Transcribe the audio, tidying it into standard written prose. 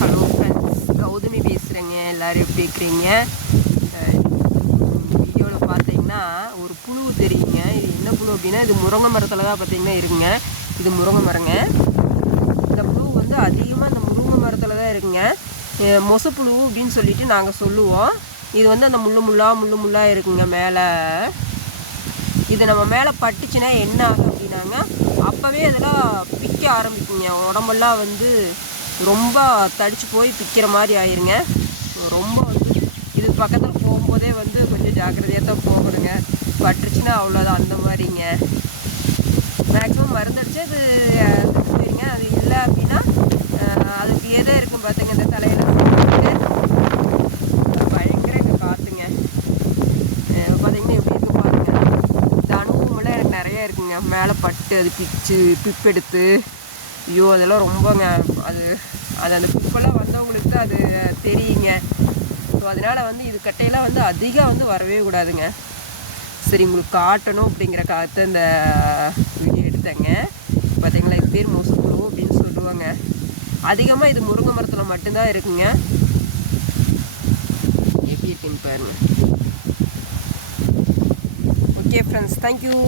Hello friends, Gautami பேசுகிறேங்க. எல்லோரும் எப்படி இருக்கிறீங்க? வீடியோவில் பார்த்தீங்கன்னா ஒரு புழு தெரியுங்க. இது என்ன புழு அப்படின்னா, இது முருங்கை மரத்தில் தான் பார்த்தீங்கன்னா இருக்குங்க. இது முருங்கை மரங்க. இந்த புழு வந்து அதிகமாக இந்த முருங்கை மரத்தில் தான் இருக்குங்க. மொசப்புழு அப்படின்னு சொல்லிட்டு நாங்கள் சொல்லுவோம். இது வந்து அந்த முள்ளு முள்ளாக இருக்குங்க மேலே. இது நம்ம மேலே பட்டுச்சுன்னா என்ன ஆகும் அப்படின்னாங்க, அப்போவே இதெல்லாம் பிக்க ஆரம்பிக்குங்க. உடம்பெல்லாம் வந்து ரொம்ப தடிச்சு போய் பிக்கிற மாதிரி ஆயிருங்க. ரொம்ப வந்து இது பக்கத்தில் போகும்போதே வந்து கொஞ்சம் ஜாக்கிரதையாக தான் போகணுங்க. பட்டுருச்சுன்னா அவ்வளோதான், அந்த மாதிரிங்க. மேக்ஸிமம் மருந்தடிச்சு அது போயிருங்க. அது இல்லை அப்படின்னா அது இப்படியே தான் இருக்கும். பார்த்துங்க, இந்த தலையில் பயங்கர காற்றுங்க. பார்த்தீங்கன்னா எப்படி இருக்கு பாருங்க. இந்த அனுபவமெல்லாம் எனக்கு நிறையா இருக்குங்க. மேலே பட்டு அது பிப்பெடுத்து ஐயோ அதெல்லாம் ரொம்பங்க. அது அந்த பிப்பெல்லாம் வந்தவங்களுக்கு தான் அது தெரியுங்க. ஸோ அதனால் வந்து இது கட்டையெல்லாம் வந்து அதிகம் வந்து வரவே கூடாதுங்க. சரி, உங்களுக்கு காட்டணும் அப்படிங்கிற காற்று இந்த வீடியோ எடுத்தேங்க. பார்த்தீங்களா, இது பேர் மொசப்புழு அப்படின்னு சொல்லுவாங்க. அதிகமாக இது முருங்கை மரத்தில் மட்டும்தான் இருக்குங்க. எப்படி இருக்குன்னு பாருங்க. Okay friends, thank you.